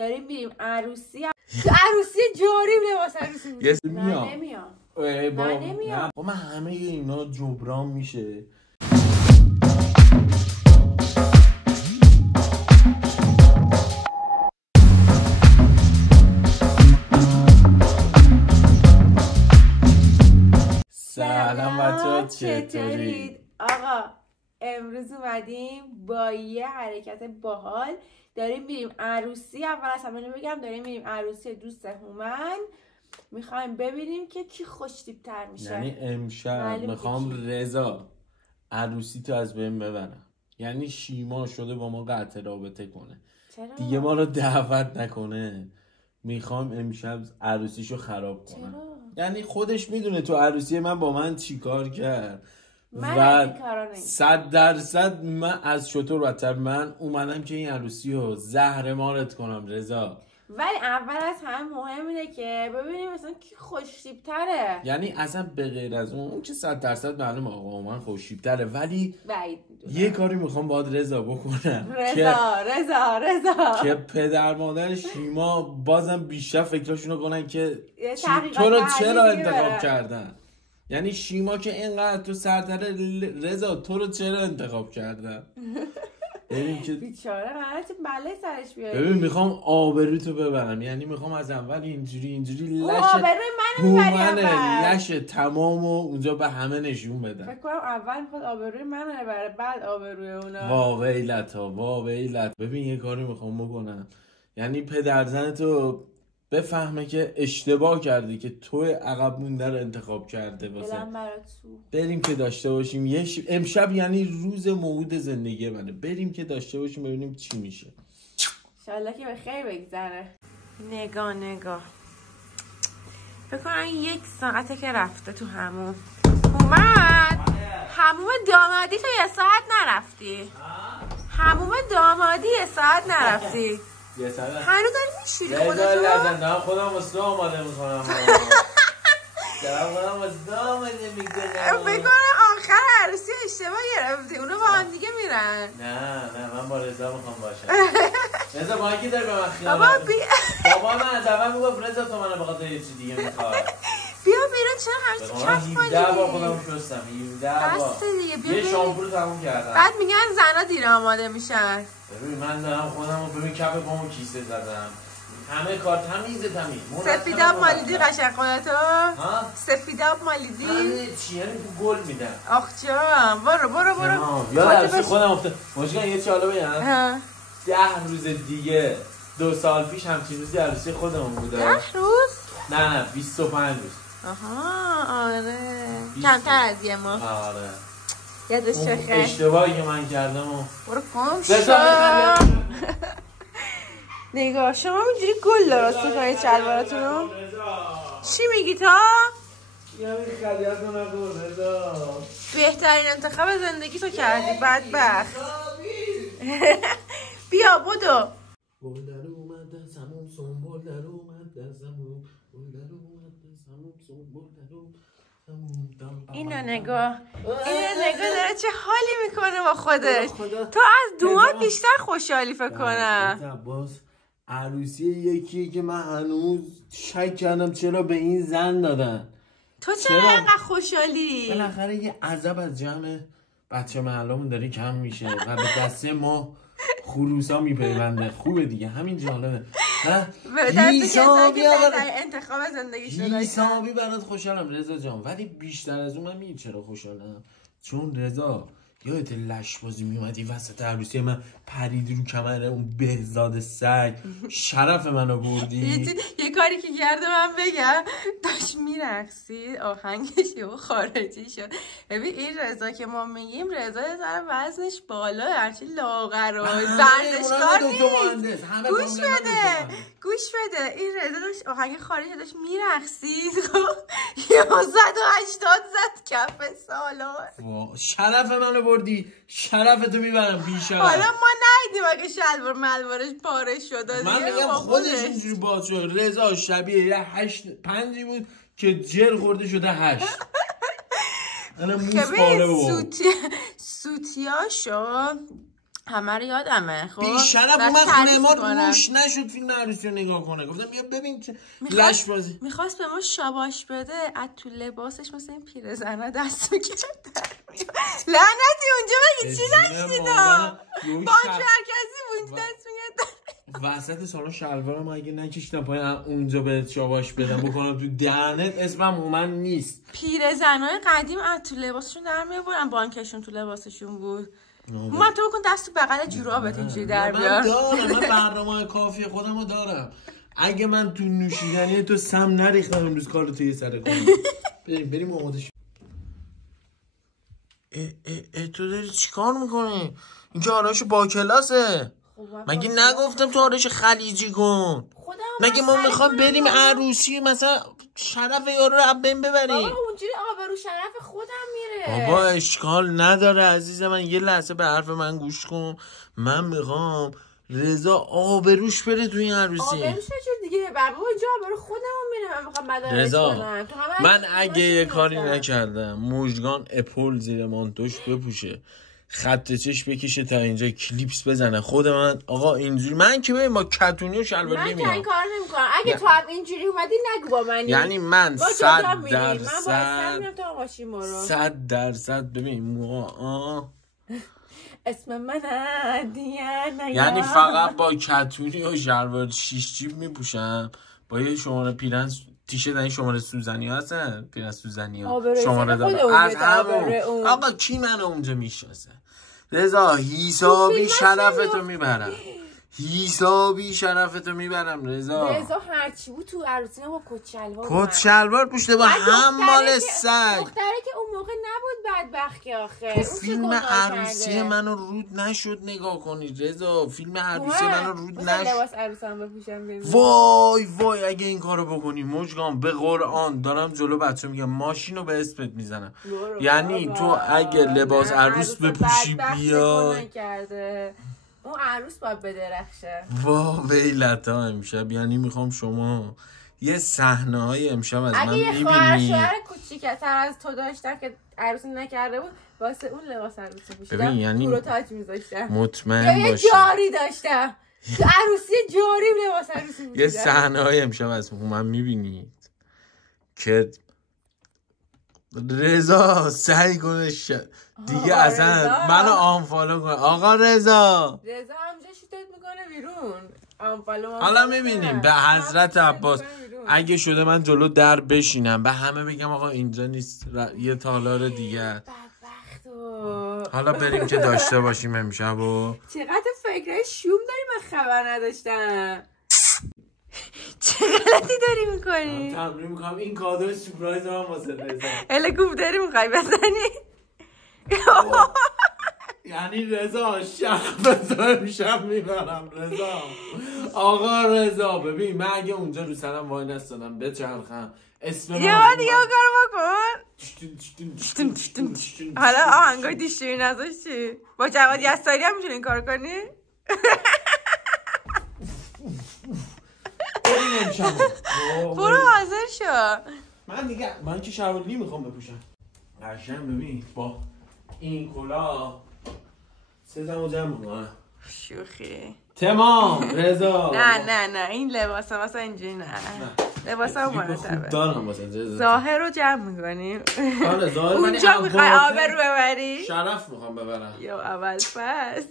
داریم میریم عروسی جاریم لباس عروسی میشه. نه نمیام. نه نمیام. من همه اینا جبران میشه. سلام بچه‌ها، چطورید؟ آقا امروز اومدیم با یه حرکت باحال داریم میریم عروسی. اول از همه بگم داریم میریم عروسی دوست هومن. میخوایم ببینیم که کی خوش‌تیپ‌تر میشه. یعنی امشب میخوام رضا عروسی تو از بین ببرم. یعنی شیما شده با ما قطع رابطه کنه. چرا؟ دیگه ما رو دعوت نکنه. میخوام امشب عروسیشو خراب کنم. چرا؟ یعنی خودش میدونه تو عروسی من با من چی کار کرد. من و 100% من از شطور بدتر من اومدم که این عروسی رو زهر مارت کنم رضا. ولی اول از همه مهم اینه که ببینیم مثلا کی خوش‌تیپ‌تره. یعنی اصلا به غیر از اون که 100% معلومه آقا من خوش‌تیپ‌تره، ولی یه کاری میخوام باید رضا بکنم. رضا که پدر مادر شیما بازم بیشتر فکراشونو کنن که تو رو چرا انتخاب کردن. یعنی شیما که اینقدر تو سرتره رضا تو رو چرا انتخاب کردن. ببین که بیچاره قراره چه بلایی سرش بیاره. ببین میخوام آبروتو ببرم. یعنی میخوام از اول اینجوری لش تمام و اونجا به همه نشون بدم. فکر کنم اول میخواد آبروی منو ببره بعد آبروی اونا. وا ویلت. ببین یه کاری میخوام بکنم، یعنی پدرزنتو بفهمه که اشتباه کردی که تو عقب مونده رو انتخاب کرده واسه بریم که داشته باشیم امشب. یعنی روز موعود زندگی منه. بریم که داشته باشیم ببینیم چی میشه. انشالله که به خیر بگذره. نگاه فکر کنم 1 ساعته که رفته تو هموم. اومد هموم دامادی تو 1 ساعت نرفتی. هموم دامادی 1 ساعت نرفتی. هنو داری میشوری خودتو؟ نه خودم واسه آماده میکنم. دارم خودم واسه آماده میکنم. فکر کنم آخر عروسی اشتباه گرفتی. اونا با هم دیگه میرن. نه من با رضا میخوام باشم. رضا با اینکه داری به من خیانت بابا من از اول میگفت رضا تو منو بخاطر یه چیز دیگه میخواد. بیا بیرون چرا همچین کف کنی؟ 17 بار خودم شستم. 17 بار یه شامپو رو تموم کردم. بعد میگن زنا دیر آماده میشن. ببین من دارم خودم رو ببین کف پامو کیسه زدم. همه کار تمیز. سفیداب مالیدی قشنگ خودتو؟ سفیداب مالیدی؟ چی یعنی تو گل میدم. آخ جان برو یاد خودم افتاد. مشکل یه چاله بگم 10 روز دیگه 2 سال پیش همچین روزی عروسی خودمون بوده. 10 روز؟ نه 25 روز. آها آره کمتر از یه ماه. آره یادش بخیر. اشتباهی که من کردم و برو کم شو. نگاه شما اینجوری گل درست میکنید شلواراتون رو. چی میگی تا؟ بهترین انتخاب زندگی تو کردی بدبخت. بیا بدو. اینو نگاه داره چه حالی میکنه با خودش. تو از دومات بیشتر خوشحالی فکر کنم. عروسی یکیه که من هنوز شک کردم چرا به این زن دادن. تو چرا اینقدر خوشحالی؟ بالاخره یه عذاب از جمع بچه محلمون داره کم میشه و به دسته ما خروسا میپیونده. خوبه دیگه همین جالبه. انتخاب زندگی شده حسابی برات خوشحالم رضا جان، ولی بیشتر از اون من میگم چرا خوشحالم. چون رضا یادت لش بازی میومدی وسط عروسی من پریدی رو کمر اون بهزاد سگ شرف منو بردی. یه کاری که کرده من بگم داشت میرقصید آهنگش و خارجی شد. ببین این رضا که ما میگیم رضا یه ذره وزنش بالا هرچی لاغر و ورزشکار نیست. گوش بده این رضا داشت آهنگ خارجی داشت میرقصید خب 180 زد کف سالار. شرف منو بردی. شرفتو میبرم بیشتر. حالا ما ندیدیم اگه شلوار ملوارش پاره شده. من میگم خودش اینجوری باز شد. رضا شبیه یه 5 بود که جر خورده شده 8. انا موس پاره بود. سوتیاشو همه رو یادمه. خب بیشرف من خونه ما روش نشد فیلم عروسی رو نگاه کنه. گفتم بیا ببین چه لش بازی. میخواست به ما شاباش بده، از تو لباسش مثل این پیرزنا دست میکرد لعنتی اونجا مگه چی دستی دا بانک مرکزی اونجا دست میکرد وسط سالن شلوارم اگه نکشیدم پای اونجا به شاباش بدم بکنم تو دهنت اسمم اومن نیست. پیرزنای قدیم از تو لباسشون در میآوردن، بانکشون تو لباسشون بود. من تو بکن دست تو بغل جورابت اینجوری در بیار. من برنامه کافی خودمو دارم. اگه من تو نوشیدنی تو سم نریختم امروز کارو تو یه سره کنم. بریم آمادش. تو داری چیکار میکنی؟ این که آرایش با کلاسه. مگه نگفتم تو آرایش خلیجی کن؟ مگه ما میخوام بریم عروسی مثلا شرف یارو رو بین ببریم؟ بابا اونجوری آبرو شرف خودم میره. بابا اشکال نداره عزیز من، یه لحظه به حرف من گوش کن. من میخوام رضا آبروش بره تو این عروسی. آبروش چه دیگه بابا اینجا آبرو خودمون میره. من میخوام مدارک کنم. من اگه یه کاری نکردم مژگان اپل زیر مانتوش بپوشه، خط چش بکشه تا اینجا، کلیپس بزنه، خود من آقا اینجوری من که با کتونی و شلوار نمیام. من که این کار نمیکنم. اگه تو هم اینجوری اومدی نگو با منی. یعنی من 100% من 100% ببین اسم من دیگه یعنی فقط با کتونی و شلوار 6 جیب میپوشم با یه شماره پیرن تیشه این شماره سوزنی هستن، پیرن سوزنی ها شماره دارم از همون. آقا کی من اونجا میشناسه؟ رضا حسابی شرفتو میبرم، حسابی شرفتو میبرم رضا هرچی بود تو عروسی با کت شلوار پوشته با حمال سگ. دختره که اون موقع نبود بدبخت که آخه تو فیلم عروسی منو رود نشد نگاه کنی رضا. فیلم عروسی منو رود نشد. لباس عروسم بپوشم ببین. وای اگه این کارو بکنی مژگان به قرآن دارم جلو بچه میگم ماشینو به اسمت میزنم. یعنی تو اگه لباس عروس بپوشی بیای اون عروس باید بدرخشه. ویلتا امشب یعنی میخوام شما یه صحنه های امشب از من میبینی. اگه یه خواهر شوهر کوچیک‌تر از تو داشتم که عروسی نکرده بود واسه اون لباس عروسی پوشیدم، یعنی تو رو تاج میذاشتم، مطمئن یه جاری داشتم تو عروسی جاری لباس عروسی پوشیدم. یه صحنه های امشب از من میبینید که رضا سعی کنه دیگه اصلا منو آنفالو کنه. آقا رضا همجا شیطت میکنه بیرون. آنفالو حالا میبینیم به حضرت عباس اگه شده من جلو در بشینم به همه بگم آقا اینجا نیست یه تالار دیگه. حالا بریم که داشته باشیم امشب و چقدر فکرهای شوم داری من خبر نداشتم. چه غلطی داری میکنی؟ تمرین میکنم این کادو سورپرایز من واسه رضا. هلکوب داری میخوای بزنی؟ یعنی رضا امشب میبرم رضا. آقا رضا ببین من اگه اونجا رو سرم وای نستادم بچرخم اسم من یه بار دیگه اون کارو بکن. حالا آهنگای دیشتری نذاشتی؟ با جواد یساری هم میتونی این کارو کنی؟ برو حاضر شو. من که شلوار میخوام بپوشم قشنگ ببین با این کلاه سزمو جمع میکنم. شوخی تمام رضا. نه این لباسه مثلا اینجوری نه لباسه هم مرتبه. ظاهر رو جمع میکنیم. اونجا میخوای آبرو ببری؟ شرف میخوام ببرم. یا اول پس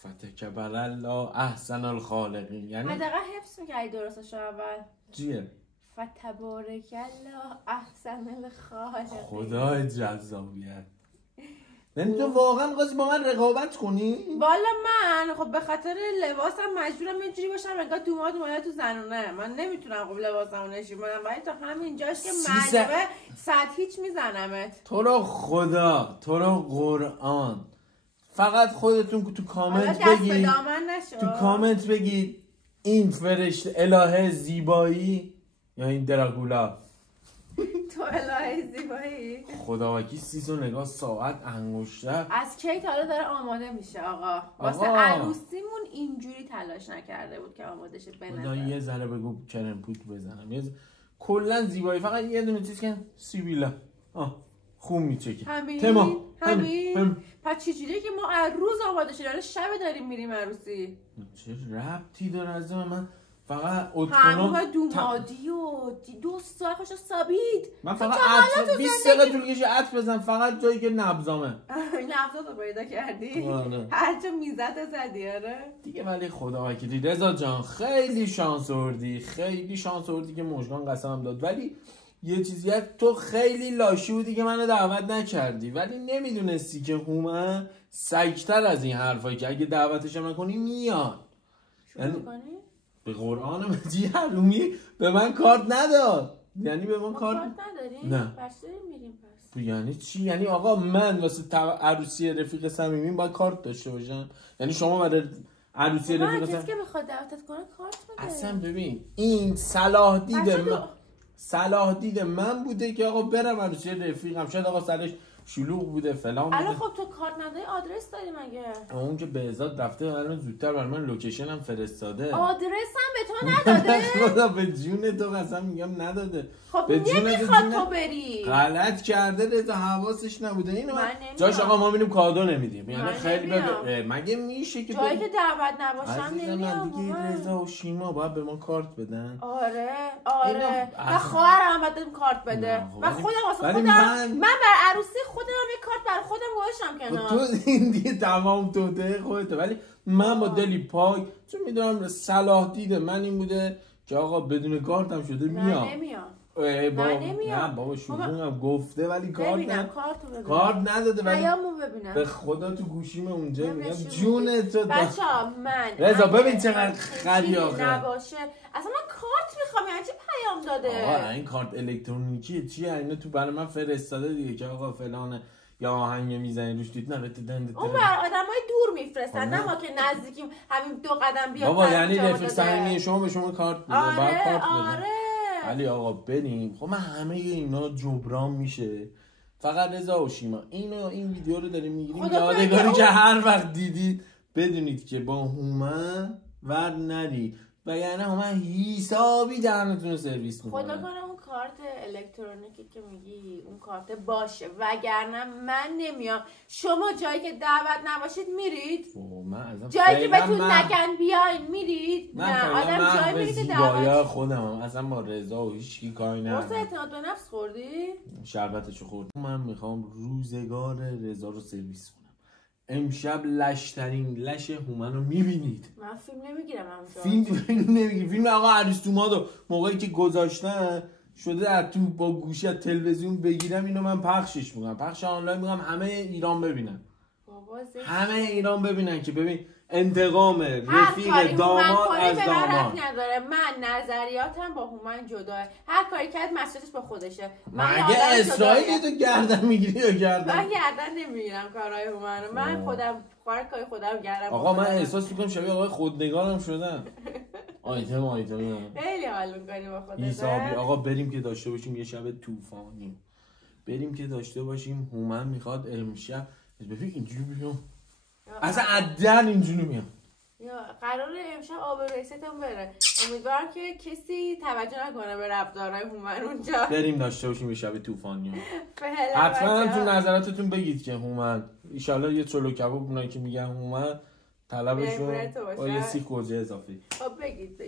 فتک برالله احسن الخالقین. یعنی حداقل حفظ میکردی درستش اول چیه؟ فتبارک الله احسن الخالقین. خدای جذابیت. یعنی تو واقعا می‌خواستی با من رقابت کنی؟ والا من خب به خاطر لباسم مجبورم اینجوری باشم انگار دومات اومده تو زنونه. من نمیتونم خب لباسمو نشون بدم ولی تا همینجاش که معلومه صد هیچ میزنمت. تو رو خدا تو رو قرآن فقط خودتون تو کامنت بگید، تو کامنت بگید این فرشته الهه زیبایی یا این دراکولا. تو الهه زیبایی خدا وکیل 30 نگاه ساعت انگشتر از کی تا حالا داره آماده میشه آقا. واسه عروسیمون اینجوری تلاش نکرده بود که آماده شه. خدا یه ذره بگو کرم پوت بزنم کلا زیبایی فقط یه دونه چیز که سیبیلا خون میچکه. همین. پس چجوریه که ما روز آماده شدیم شب داریم میریم عروسی؟ چه ربطی داره از من؟ فقط همه دومادی و 2 ساعت خوش سابید. من فقط 20 دقیقه طول کشه عطر بزن، فقط جایی که نبضامه. نبضاتو پیدا کردی؟ هر جا میزت زدی. آره دیگه. ولی خدا وکیلی رضا جان خیلی شانس آوردی که مژگان قسمم داد. ولی یه چیزی هست، تو خیلی لاشی بودی که منو دعوت نکردی، ولی نمیدونستی که هومن سگ‌تر از این حرفایی که اگه دعوتش نکنی میاد. به قرآن مجید حرومی به من کارت نداد. یعنی به من کارت نداری؟ نه. پس میریم پس. تو یعنی چی؟ یعنی آقا من واسه عروسی رفیق صمیمیم باید کارت داشته باشم؟ یعنی شما برای عروسی رفیق کسی که میخواد دعوتت کنه کارت بده. اصلا ببین این صلاح دید من بوده که آقا برم عروسی رفیقم. شاید آقا سرش شلوغ بوده فلان بوده. الان خب تو کارت نداری آدرس داری مگه؟ اون که بهزاد رفته الان زودتر برای من لوکیشن هم فرستاده. آدرس هم به تو نداده؟ خدا به جون تو قسم میگم نداده. خب نمیخواد تو بری. غلط کرده رضا، حواسش نبوده. اینو جاش آقا ما میریم کادو نمیدیم. یعنی خیلی مگه میشه که جایی که دعوت نباشم نمیام. دیگه رضا و شیما باید به ما کارت بدن. آره و خواهرم باید کارت بده. و خودم واسه خودم من بر عروسی خودم یه کارت برای خودم گذاشتم کنار. تو این دیگه تمام توته خودته. ولی من با دلی پاک چون میدونم صلاح دیده من این بوده که آقا بدون کارتم شده میام. نه بابا شوخونم گفته ولی کارت نداده. پیامو ببینم به خدا تو گوشیم اونجا میگم جون تو بچه‌ها. من رضا ببین چقدر خری آخه نباشه اصلا من کارت میخوام. یعنی چی پیام داده؟ آقا این کارت الکترونیکیه چیه؟ اینا تو برای من فرستاده دیگه که آقا فلانه یا آهنگ میزنی روش دید اون بر آدمای دور میفرستن نه ما که نزدیکیم همین 2 قدم بیاد. بابا یعنی رفیق صمیمی شما به شما کارت میده. آره ولی آقا بریم. خب من همه اینا جبران میشه. فقط رضا و شیما این ویدیو رو داریم میگیریم یادگاری که هر وقت دیدید بدونید که با هومن ور نرید و یعنی هومن حسابی دهنتون رو سرویس میکنه. خدا کنه اون کارت الکترونیکی که میگی اون کارت باشه وگرنه من نمیام. شما جایی که دعوت نباشید میرید؟ جایی که بهتون نگن بیاین میرید؟ نه آدم جایی میره که دعوت خودم اصلا با رضا و هیچکی کاری ندارم. واسه اعتماد به نفس خوردی؟ شربتشو خوردم. من میخوام روزگار رضا رو سرویس کنم. امشب لشترین لش هومن رو میبینید. من فیلم نمیگیرم فیلم آقا عروستومادو موقعی که گذاشتن شده از تو با گوشی از تلویزیون بگیرم اینو من پخشش میکنم. پخش آنلاین میکنم همه ایران ببینن. همه ایران ببینن که ببین انتقام رفیق داماد از داماد نداره. من نظریاتم با هومن جداه. هر کاری کرد مسئولیتش با خودشه. مگه اسرائیلی تو گردن میگیری یا گردن؟ من گردن نمیگیرم کارهای هومن رو. من خودم کاری خودم گردم. آقا من احساس میکنم شبیه آقای خودنگارم شدم. آیتم خیلی حال میکنی با خودت حسابی. آقا بریم که داشته باشیم یه شب طوفانی. بریم که داشته باشیم هومن میخواد امشب ببین اینجوری بیام اصلا عدن اینجوری میام. قراره امشب آبروی ستم بره. امیدوارم که کسی توجه نکنه به رفتارهای هومن اونجا. بریم داشته باشیم یه شب طوفانی. حتما تو نظراتتون بگید که هومن ان شاءالله یه چلو کباب اونایی که میگن هومن طلبشون با یه سیخ گوجه اضافی. خب بگید